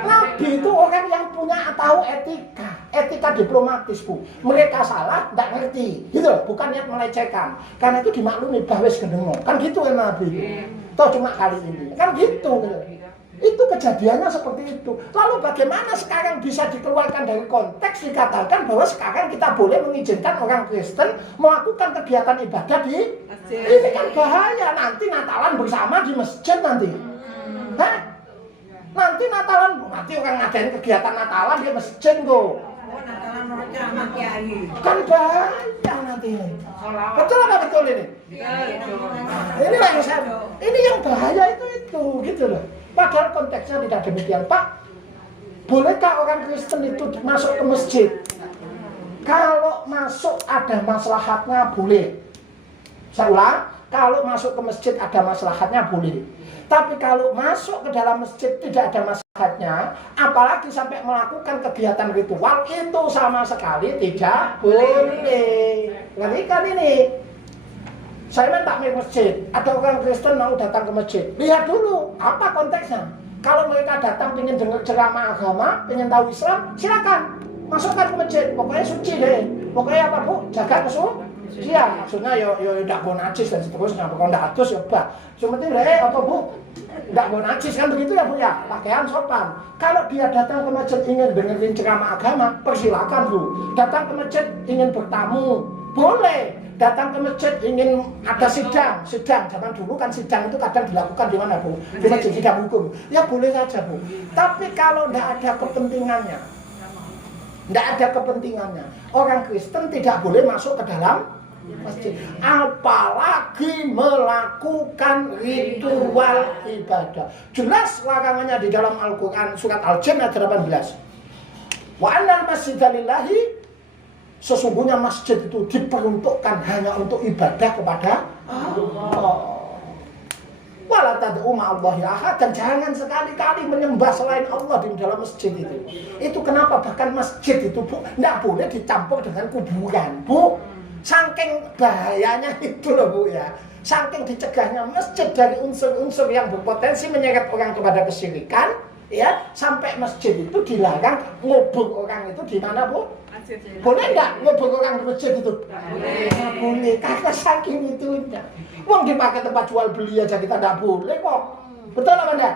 Nabi itu orang yang punya tahu etika. etika diplomatis, Bu. Mereka salah, tidak ngerti, gitu loh. Bukan niat melecehkan. Karena itu dimaklumi bahwa gendeng. Kan gitu kan Nabi. Toh cuma kali ini. Kan gitu. Itu kejadiannya seperti itu. Lalu bagaimana sekarang bisa dikeluarkan dari konteks dikatakan bahwa sekarang kita boleh mengizinkan orang Kristen melakukan kegiatan ibadah di masjid. Ini kan bahaya. Nanti Natalan bersama di masjid nanti. Hah? Nanti Natalan, nanti orang ngadain kegiatan Natalan di masjid kok. Kan bahaya nanti. Betul apa betul ini? Ini yang bahaya itu gitu loh. Padahal konteksnya tidak demikian, Pak. Bolehkah orang Kristen itu masuk ke masjid? Kalau masuk ada maslahatnya boleh. Saya ulang, kalau masuk ke masjid ada maslahatnya boleh. Tapi kalau masuk ke dalam masjid tidak ada maslahatnya, apalagi sampai melakukan kegiatan ritual, itu sama sekali tidak boleh. Ngerti kan ini? Saya minta ke masjid, ada orang Kristen mau datang ke masjid. Lihat dulu, apa konteksnya. Kalau mereka datang ingin dengar ceramah agama, ingin tahu Islam, silakan masukkan ke masjid. Pokoknya suci deh. Pokoknya apa Bu? Jaga kesucian. Maksudnya yo tidak mau najis dan seterusnya. Pokoknya tidak adus ya bah. Cuma apa Bu? Tidak mau najis kan begitu ya Bu ya. Pakaian sopan. Kalau dia datang ke masjid ingin dengerin ceramah agama, persilakan Bu. Datang ke masjid ingin bertamu, boleh. Datang ke masjid ingin ada sidang zaman dulu kan sidang itu kadang dilakukan di mana Bu? Di masjid sidang hukum. Ya boleh saja Bu. Tapi kalau tidak ada kepentingannya, orang Kristen tidak boleh masuk ke dalam masjid. Apalagi melakukan ritual ibadah. Jelas larangannya di dalam Al-Quran surat Al-Jin ayat 18. Wa annal masjida lillahi, sesungguhnya masjid itu diperuntukkan hanya untuk ibadah kepada Allah. Wala tad'u ma'allahi ahad, dan jangan sekali-kali menyembah selain Allah di dalam masjid itu. Itu kenapa bahkan masjid itu Bu tidak boleh dicampur dengan kuburan, Bu. Saking bahayanya itu loh Bu ya. Saking dicegahnya masjid dari unsur-unsur yang berpotensi menyeret orang kepada kesyirikan, ya, sampai masjid itu dilarang ngubur orang itu di mana Bu? Boleh enggak ngubur orang di masjid itu? Boleh. Nah, boleh, karena saking itu enggak. Wong dipakai tempat jual beli aja kita enggak boleh kok. Betul apa enggak?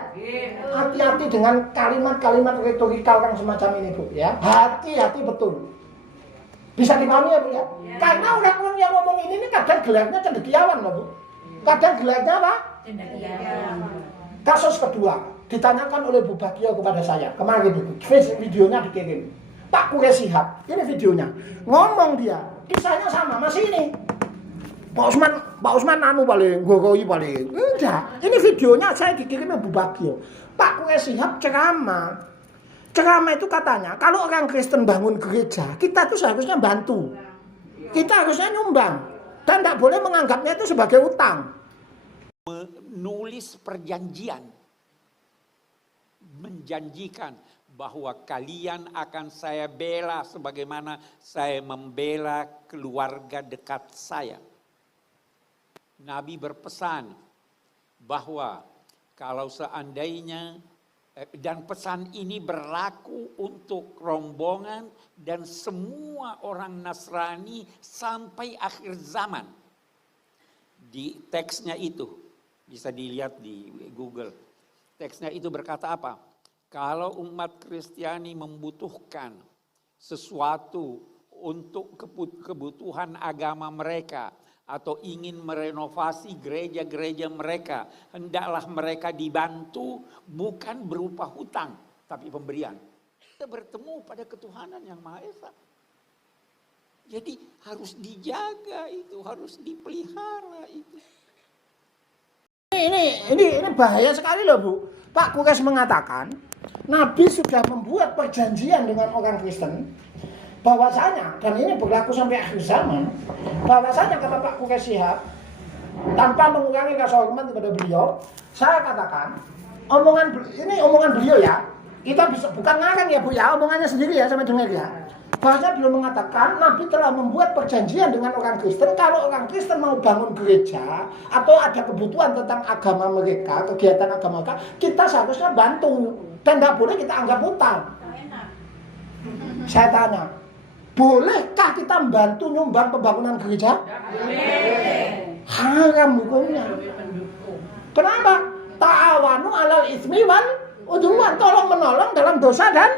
Hati-hati dengan kalimat-kalimat retorika orang semacam ini Bu ya. Hati-hati betul. Bisa dipahami ya Bu ya? Karena orang-orang yang ngomong ini kadang gelarnya cendekiawan loh Bu. Kadang gelarnya apa? Cendekiawan. Kasus kedua ditanyakan oleh Bu Bagio kepada saya kemarin itu, videonya dikirim. Pak Kures Shihab, ini videonya. Ngomong dia, kisahnya sama, masih ini. Pak Usman anu paling, goroi paling. Enggak, ini videonya saya dikirim oleh Bu Bagio. Pak Kures Shihab ceramah. Ceramah itu katanya, kalau orang Kristen bangun gereja, kita itu seharusnya bantu. Kita harusnya nyumbang. Dan tidak boleh menganggapnya itu sebagai utang. Menulis perjanjian, menjanjikan bahwa kalian akan saya bela sebagaimana saya membela keluarga dekat saya. Nabi berpesan bahwa kalau seandainya, dan pesan ini berlaku untuk rombongan dan semua orang Nasrani sampai akhir zaman. Di teksnya itu, bisa dilihat di Google. Teksnya itu berkata apa? Kalau umat Kristiani membutuhkan sesuatu untuk kebutuhan agama mereka atau ingin merenovasi gereja-gereja mereka, hendaklah mereka dibantu bukan berupa hutang, tapi pemberian. Kita bertemu pada ketuhanan yang Maha Esa. Jadi harus dijaga itu, harus dipelihara itu. Ini bahaya sekali loh Bu. Pak Kures mengatakan, Nabi sudah membuat perjanjian dengan orang Kristen bahwasanya, dan ini berlaku sampai akhir zaman, bahwasanya kata Pak Kures Shihab, tanpa mengurangi rasa hormat kepada beliau, saya katakan, ini omongan beliau ya, kita bisa bukan ngarang ya Bu ya, omongannya sendiri ya, sama dengar ya. Bahasa beliau mengatakan Nabi telah membuat perjanjian dengan orang Kristen, kalau orang Kristen mau bangun gereja atau ada kebutuhan tentang agama mereka, kegiatan agama mereka, kita seharusnya bantu dan tidak boleh kita anggap utang. Saya tanya, bolehkah kita membantu nyumbang pembangunan gereja? Haram hukumnya. Kenapa? Ta'awanu alal itsmi wal udwan, tolong menolong dalam dosa dan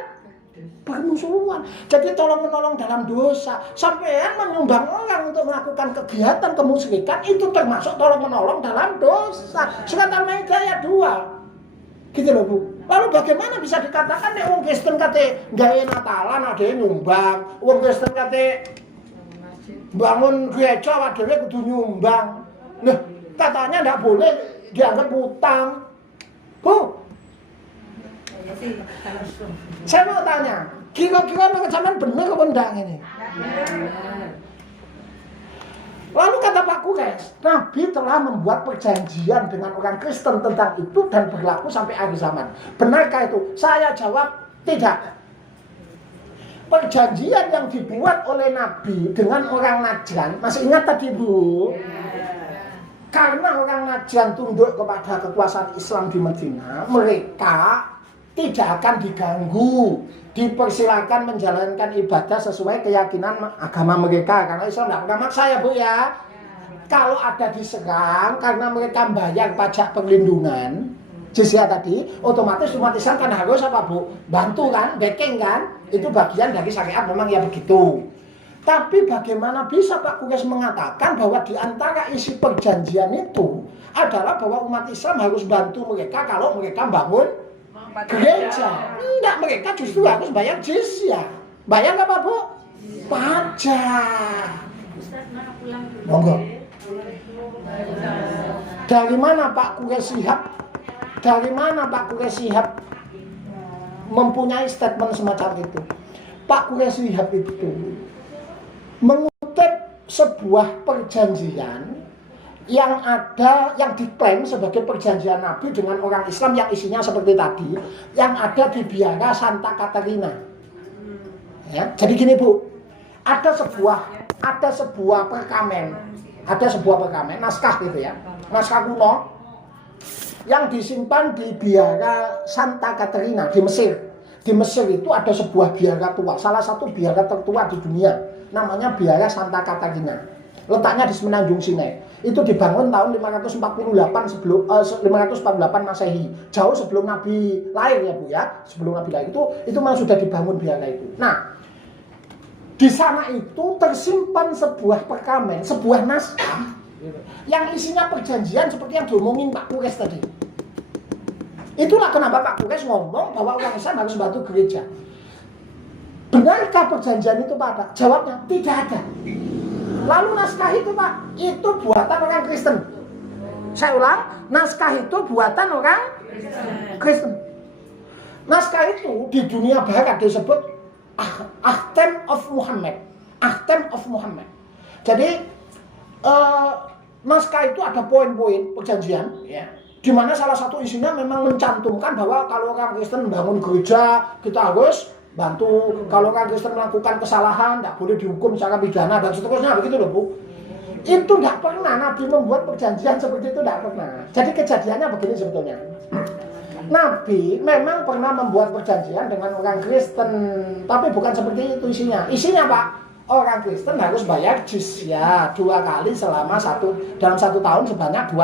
permusuhan. Jadi tolong menolong dalam dosa. Sampean menyumbang orang untuk melakukan kegiatan kemusyrikan itu termasuk tolong menolong dalam dosa. Surat Al-Maidah ayat 2. Gitu loh Bu. Lalu bagaimana bisa dikatakan nek wong Kristen kate gawe Natalan ade nyumbang, wong Kristen kate bangun gereja dhewe kudu nyumbang. Nah, katanya ndak boleh dianggap utang. Bu, saya mau tanya, kira-kira menurut sampean bener apa enggak ini? Lalu kata Pak Kures, Nabi telah membuat perjanjian dengan orang Kristen tentang itu dan berlaku sampai akhir zaman. Benarkah itu? Saya jawab tidak. Perjanjian yang dibuat oleh Nabi dengan orang Najran, masih ingat tadi Bu? Karena orang Najran tunduk kepada kekuasaan Islam di Madinah, mereka tidak akan diganggu, dipersilakan menjalankan ibadah sesuai keyakinan agama mereka, karena Islam tidak pernah maksa ya Bu ya. Kalau ada diserang karena mereka bayar pajak perlindungan jizya tadi, otomatis umat Islam kan harus apa Bu? Bantu kan, backing kan, itu bagian dari syariat, memang ya begitu. Tapi bagaimana bisa Pak Kures mengatakan bahwa di antara isi perjanjian itu adalah bahwa umat Islam harus bantu mereka kalau mereka bangun gereja? Enggak, mereka justru harus bayar jizya. Bayar apa Bu? Pajak. Monggo. Dari mana Pak Kures Shihab? Dari mana Pak Kures Shihab mempunyai statement semacam itu? Pak Kures Shihab itu mengutip sebuah perjanjian yang ada, yang diklaim sebagai perjanjian Nabi dengan orang Islam yang isinya seperti tadi, yang ada di biara Santa Caterina. Ya, jadi gini Bu, ada sebuah perkamen, naskah gitu ya, naskah kuno yang disimpan di biara Santa Caterina di Mesir. Di Mesir itu ada sebuah biara tua, salah satu biara tertua di dunia, namanya biara Santa Caterina. Letaknya di Semenanjung Sinai. Itu dibangun tahun 548 Masehi, jauh sebelum Nabi lahir ya Bu ya. Sebelum Nabi lahir itu memang sudah dibangun biara itu. Nah, di sana itu tersimpan sebuah perkamen, sebuah naskah yang isinya perjanjian seperti yang diomongin Pak Kures tadi. Itulah kenapa Pak Kures ngomong bahwa orang Islam harus bantu gereja. Benarkah perjanjian itu Pak? Jawabnya tidak ada. Lalu naskah itu Pak, itu buatan orang Kristen. Saya ulang, naskah itu buatan orang Kristen. Naskah itu di dunia barat disebut Ahkam of Muhammad. Ahkam of Muhammad. Jadi naskah itu ada poin-poin perjanjian, ya, di mana salah satu isinya memang mencantumkan bahwa kalau orang Kristen membangun gereja kita harus bantu, kalau orang Kristen melakukan kesalahan tidak boleh dihukum secara pidana dan seterusnya, begitu loh Bu. Itu tidak pernah Nabi membuat perjanjian seperti itu, tidak pernah. Jadi kejadiannya begini sebetulnya. Nabi memang pernah membuat perjanjian dengan orang Kristen, tapi bukan seperti itu isinya. Isinya Pak, orang Kristen harus bayar jizya 2 kali dalam satu tahun sebanyak 2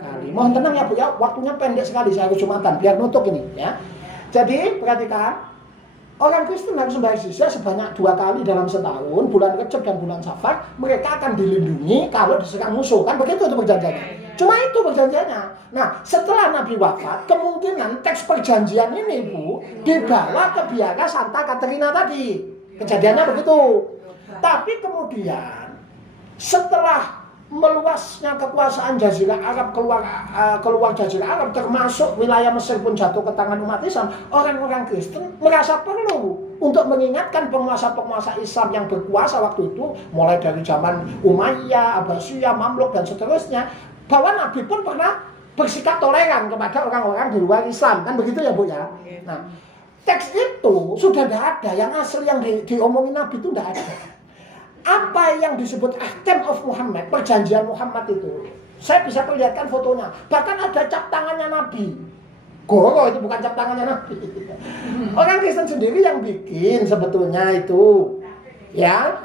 kali. Mohon tenang ya Bu ya, waktunya pendek sekali, saya harus Jumatan biar nutup ini ya. Jadi perhatikan, orang Kristen harus membayar jizya sebanyak 2 kali dalam setahun, bulan Recep dan bulan Safar. Mereka akan dilindungi kalau diserang musuh, kan begitu itu perjanjiannya. Cuma itu perjanjiannya. Nah, setelah Nabi wafat, kemungkinan teks perjanjian ini Bu dibawa ke biara Santa Caterina tadi. Kejadiannya begitu. Tapi kemudian setelah meluasnya kekuasaan Jazirah Arab keluar Jazirah Arab, termasuk wilayah Mesir pun jatuh ke tangan umat Islam, orang-orang Kristen merasa perlu untuk mengingatkan penguasa-penguasa Islam yang berkuasa waktu itu, mulai dari zaman Umayyah, Abbasiyah, Mamluk dan seterusnya, bahwa Nabi pun pernah bersikap toleran kepada orang-orang di luar Islam, kan begitu ya Bu ya. Nah, teks itu sudah tidak ada, yang asli yang diomongin Nabi itu tidak ada. Apa yang disebut Ahkam of Muhammad, perjanjian Muhammad itu, saya bisa perlihatkan fotonya. Bahkan ada cap tangannya Nabi. Goro itu bukan cap tangannya Nabi. Orang Kristen sendiri yang bikin sebetulnya itu. Ya.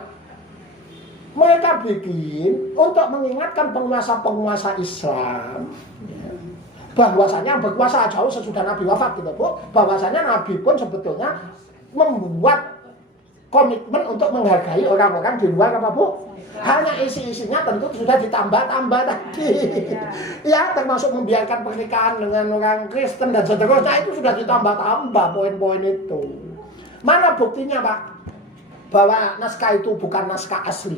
Mereka bikin untuk mengingatkan penguasa-penguasa Islam. Ya. Bahwasanya berkuasa jauh sesudah Nabi wafat gitu, Bu. Bahwasanya Nabi pun sebetulnya membuat komitmen untuk menghargai orang-orang di luar apa, Bu? Hanya isi-isinya tentu sudah ditambah-tambah lagi. Ya, termasuk membiarkan pernikahan dengan orang Kristen dan seterusnya itu sudah ditambah-tambah poin-poin itu. Mana buktinya, Pak? Bahwa naskah itu bukan naskah asli.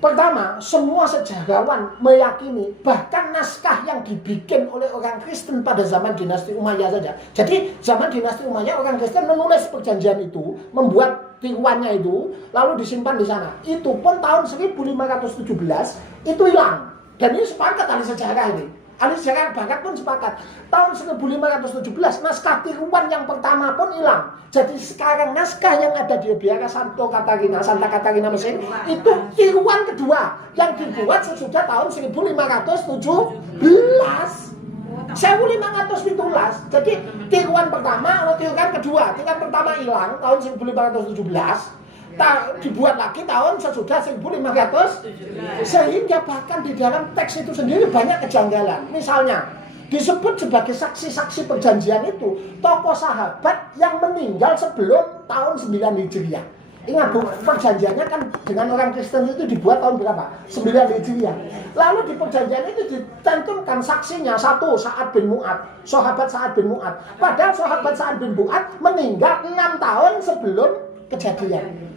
Pertama, semua sejarawan meyakini bahkan naskah yang dibikin oleh orang Kristen pada zaman dinasti Umayyah saja. Jadi zaman dinasti Umayyah orang Kristen menulis perjanjian itu, membuat tiruannya itu, lalu disimpan di sana. Itu pun tahun 1517 itu hilang. Dan ini sepakat ahli sejarah ini. Ahli sejarah Barat pun sepakat. Tahun 1517 naskah tiruan yang pertama pun hilang. Jadi sekarang naskah yang ada di Biara Santa Katarina Mesir itu tiruan kedua yang dibuat sesudah tahun 1517. 1517. Jadi tiruan pertama atau tiruan kedua. Tiruan pertama hilang tahun 1517. Dibuat lagi tahun sesudah 1500, sehingga bahkan di dalam teks itu sendiri banyak kejanggalan. Misalnya disebut sebagai saksi-saksi perjanjian itu tokoh sahabat yang meninggal sebelum tahun 9 Hijriah. Ingat Bu, perjanjiannya kan dengan orang Kristen itu dibuat tahun berapa? 9 Hijriah. Lalu di perjanjian itu ditentukan saksinya satu, Sa'ad bin Mu'ad, sahabat Sa'ad bin Mu'ad. Padahal sahabat Sa'ad bin Mu'ad meninggal 6 tahun sebelum kejadian.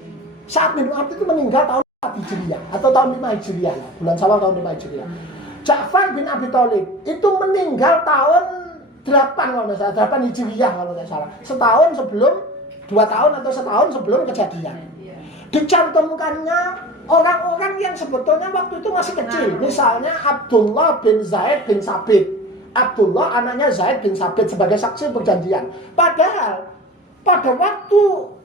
Sa'ad bin Mu'ad itu meninggal tahun 4 Hijriah atau tahun 5 Hijriah, bulan Syawal tahun 5 Hijriah. Ja'far bin Abi Thalib itu meninggal tahun 8 kalau tidak salah, 8 Hijriah kalau tidak salah. Setahun sebelum, 2 tahun atau setahun sebelum kejadian. Dicantumkannya orang-orang yang sebetulnya waktu itu masih kecil. Misalnya Abdullah bin Zaid bin Sabit. Abdullah anaknya Zaid bin Sabit sebagai saksi perjanjian. Padahal pada waktu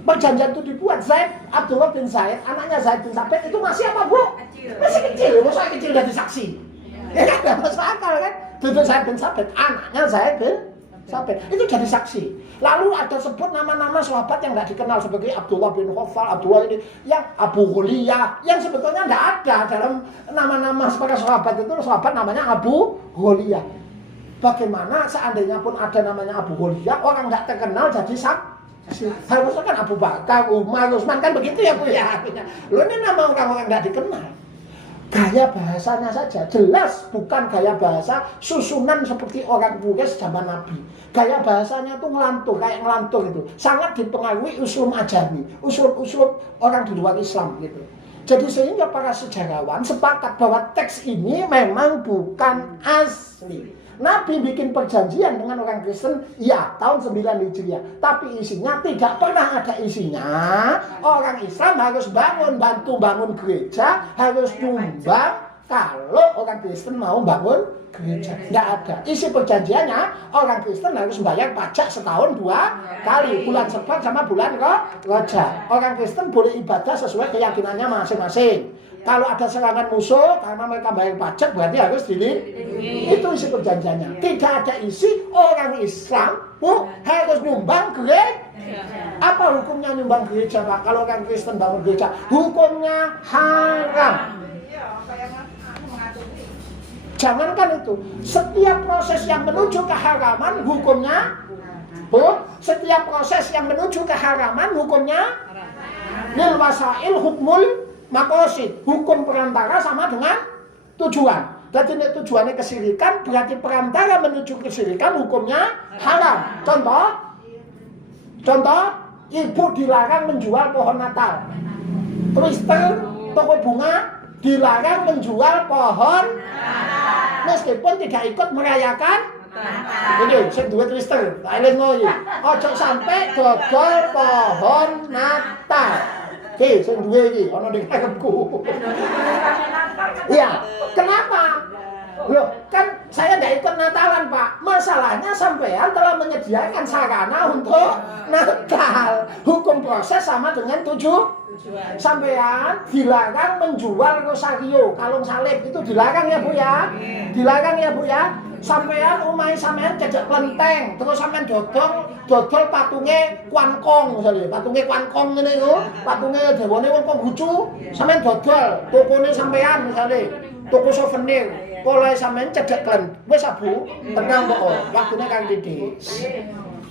perjanjian itu dibuat, Abdullah bin Zaid, anaknya Zaid bin Sabit itu masih apa, Bu? Masih kecil, masa kecil udah disaksi. Ya kan, gak masuk akal kan? Bin Zaid bin Sabit, anaknya Zaid bin Sabit, itu jadi saksi. Lalu ada sebut nama-nama sahabat yang tidak dikenal sebagai Abdullah bin Khawfal, Abdullah ini, yang Abu Huliyah, yang sebetulnya tidak ada dalam nama-nama sebagai sahabat itu, sahabat namanya Abu Huliyah. Bagaimana seandainya pun ada namanya Abu Huliyah, orang tidak terkenal jadi saksi? Harusnya kan Abu Bakar, Umar, Utsman kan begitu ya Bu ya. Lo ini nama orang-orang tidak dikenal. Gaya bahasanya saja jelas bukan gaya bahasa susunan seperti orang Quraisy zaman Nabi. Gaya bahasanya itu ngelantur, kayak ngelantur itu. Sangat dipengaruhi uslub ajami, uslub orang di luar Islam gitu. Jadi sehingga para sejarawan sepakat bahwa teks ini memang bukan asli. Nabi bikin perjanjian dengan orang Kristen, ya tahun 9 Hijriah. Tapi isinya tidak pernah ada isinya. Orang Islam harus bantu bangun gereja, harus nyumbang kalau orang Kristen mau bangun gereja. Tidak ada. Isi perjanjiannya, orang Kristen harus bayar pajak setahun 2 kali. Bulan Syawal sama bulan Rajab. Orang Kristen boleh ibadah sesuai keyakinannya masing-masing. Kalau ada serangan musuh karena mereka bayar pajak berarti harus dilindungi. Itu isi perjanjiannya. Tidak ada isi orang Islam harus nyumbang gereja. Apa hukumnya nyumbang gereja, Pak? Kalau orang Kristen bangun gereja, hukumnya haram. Jangankan itu, setiap proses yang menuju keharaman hukumnya setiap proses yang menuju keharaman hukumnya lil wasail hukmul maqasid, hukum perantara sama dengan tujuan. Jadi tujuannya kesirikan, berarti perantara menuju kesirikan hukumnya haram. Contoh, ibu dilarang menjual pohon Natal. Twister, toko bunga dilarang menjual pohon meskipun tidak ikut merayakan. Ini sing duwe twister, tak elingo iki. Ojo sampai dodol pohon Natal. Oke, sing duwe iki ana ning karepku. Iya, kenapa? Loh, kan saya tidak ikut Natalan, Pak. Masalahnya sampean telah menyediakan sarana untuk Natal. Hukum proses sama dengan tujuan. Sampean dilarang menjual rosario, kalung salib itu dilarang ya Bu ya. Dilarang ya Bu ya. Sampean omahe sampean cecek klenteng, terus sampean dodol patunge Kwankong misalnya, patunge Kwankong ngene iku, patunge dewane wong Konghucu, sampean dodol tokone sampean misalnya, toko souvenir, polahe sampean cecek klenteng. Wis Bu, tenang kok, waktune Kang Didis.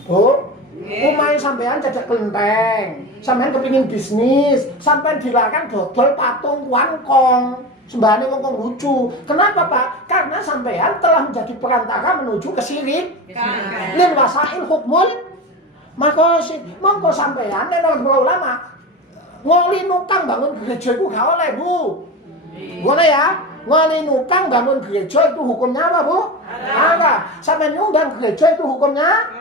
Bu, omahe sampean cecek klenteng, sampean kepingin bisnis, sampean dilarang dodol patung Kwankong. Sembahane wong Konghucu. Kenapa Pak? Karena sampean telah menjadi perantara menuju kesyirik. Lil wasail hukmul makosid. Mongko sampean nek para ulama ngoli nukang bangun gereja iku gak oleh, Bu. Boleh ya? Ngoli nukang bangun gereja itu hukumnya apa, Bu? Haram. Sampean nyumbang gereja itu hukumnya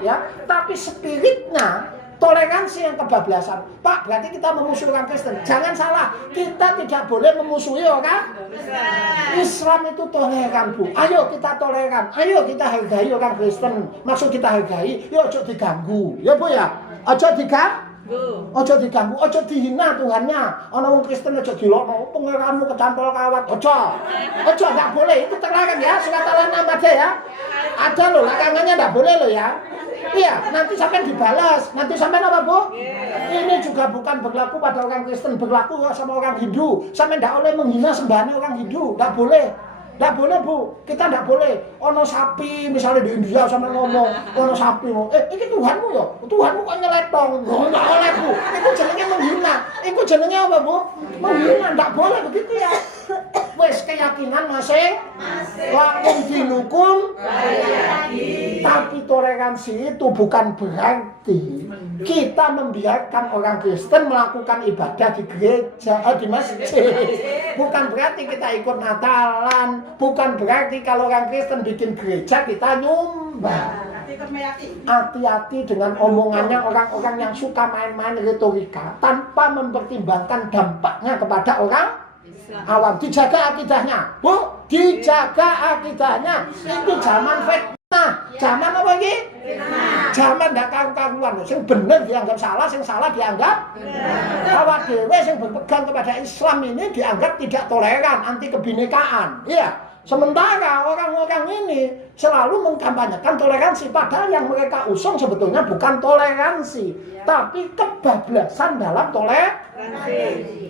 ya, tapi spiritnya toleransi yang kebablasan. Pak, berarti kita memusuhi orang Kristen. Jangan salah, kita tidak boleh memusuhi orang Islam itu toleran, Bu. Ayo kita toleran, ayo kita hargai orang Kristen. Maksud kita hargai, ya ojo diganggu. Ya Bu ya, ojo diganggu. Ojo diganggu, ojo dihina Tuhannya. Ana wong Kristen ojo dilokno, pengeranmu kecantol kawat. Ojo enggak boleh, itu terlarang ya. Surat Al-An'am ada ya. Ada loh, larangannya enggak boleh loh ya. Iya, nanti sampai dibalas. Nanti sampai apa, Bu? Ini juga bukan berlaku pada orang Kristen, berlaku sama orang Hindu. Sampai enggak boleh menghina sembahan orang Hindu, enggak boleh. Enggak boleh, Bu. Kita enggak boleh. Ono sapi misalnya di India sama ngomong, ono sapi mau. Ini Tuhanmu ya. Tuhanmu kok nyeletong. Enggak boleh, Bu. Itu jenenge menghina. Itu jenenge apa, Bu? Menghina, enggak boleh begitu ya. Wes keyakinan masing lakum dinukum. Tapi toleransi itu bukan berarti kita membiarkan orang Kristen melakukan ibadah di gereja, di masjid. Bukan berarti kita ikut Natalan. Bukan berarti kalau orang Kristen bikin gereja kita nyumbang. Hati-hati dengan omongannya orang-orang yang suka main-main retorika tanpa mempertimbangkan dampaknya kepada orang awam. Dijaga akidahnya, Bu, dijaga akidahnya. Itu zaman fitnah, zaman apa ini? Zaman ndak karu-karuan. Sing bener dianggap salah, sing salah dianggap awak dhewe sing berpegang kepada Islam ini dianggap tidak toleran, anti kebinekaan. Iya. Sementara orang-orang ini selalu mengkampanyekan toleransi, padahal yang mereka usung sebetulnya bukan toleransi, tapi kebablasan dalam toleransi.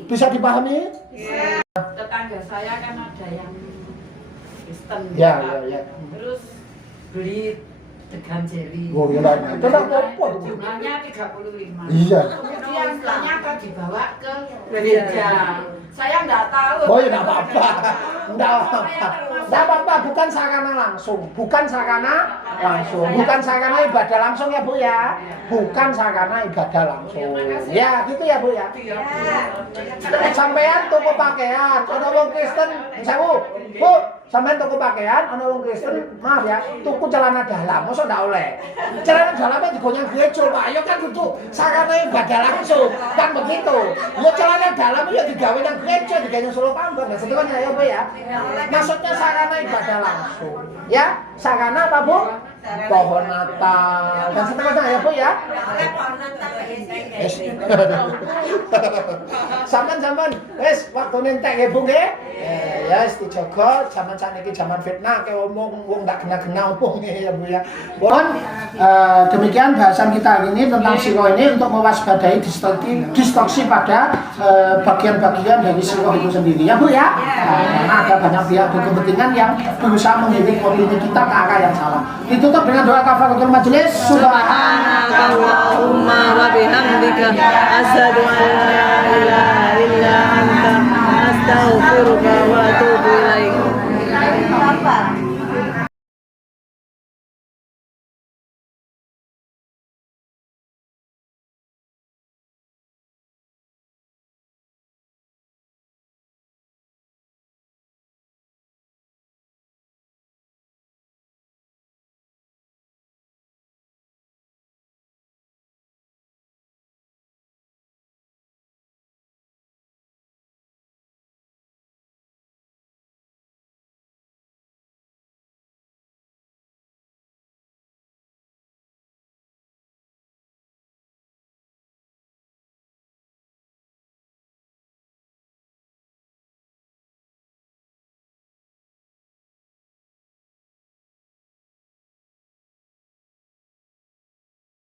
Bisa dipahami? Ya. Tetangga saya kan ada yang Kristen. Ya. Terus beli degan jeri. Oh iya lah, itu apa? Jumlahnya 35. Iya. Kemudian ternyata dibawa ke gereja. Saya enggak tahu. Oh ya enggak apa-apa. Enggak apa-apa, bukan sarana langsung. Bukan sarana ibadah langsung ya, Bu ya. Bukan sarana ibadah langsung. Ya, gitu ya, Bu ya. Sampean toko pakaian, ana wong Kristen, sewu. Bu, sampean toko pakaian, ana wong Kristen, maaf ya, tuku celana dalam, mosok ndak oleh. Celana dalamnya digonyang gereja, Pak. Ayo kan kudu sarana ibadah langsung. Kan begitu. Ya celana dalam ya digawe nang gereja, digawe Solo Pambon. Nah, seterusnya ya, Bu ya. Maksudnya sarana ibadah langsung. Ya, sarana apa, Bu? Pohon Natal. Dan seterusnya ya, Bu ya. Sampean wis waktune entek nggih Bu nggih. Ya wis dijaga zaman sakniki zaman fitnah ke omong wong ndak kena-kena omonge ya Bu ya. Mohon demikian bahasan kita hari ini tentang sirah ini untuk mewaspadai distorsi pada bagian-bagian dari sirah itu sendiri ya Bu ya. Karena ada banyak pihak berkepentingan yang berusaha mengiring opini kita ke arah yang salah. Ditutup dengan doa kafaratul majelis. Subhanaka Allahumma wa bihamdika asyhadu an la ilaha illa anta astaghfiruka wa atubu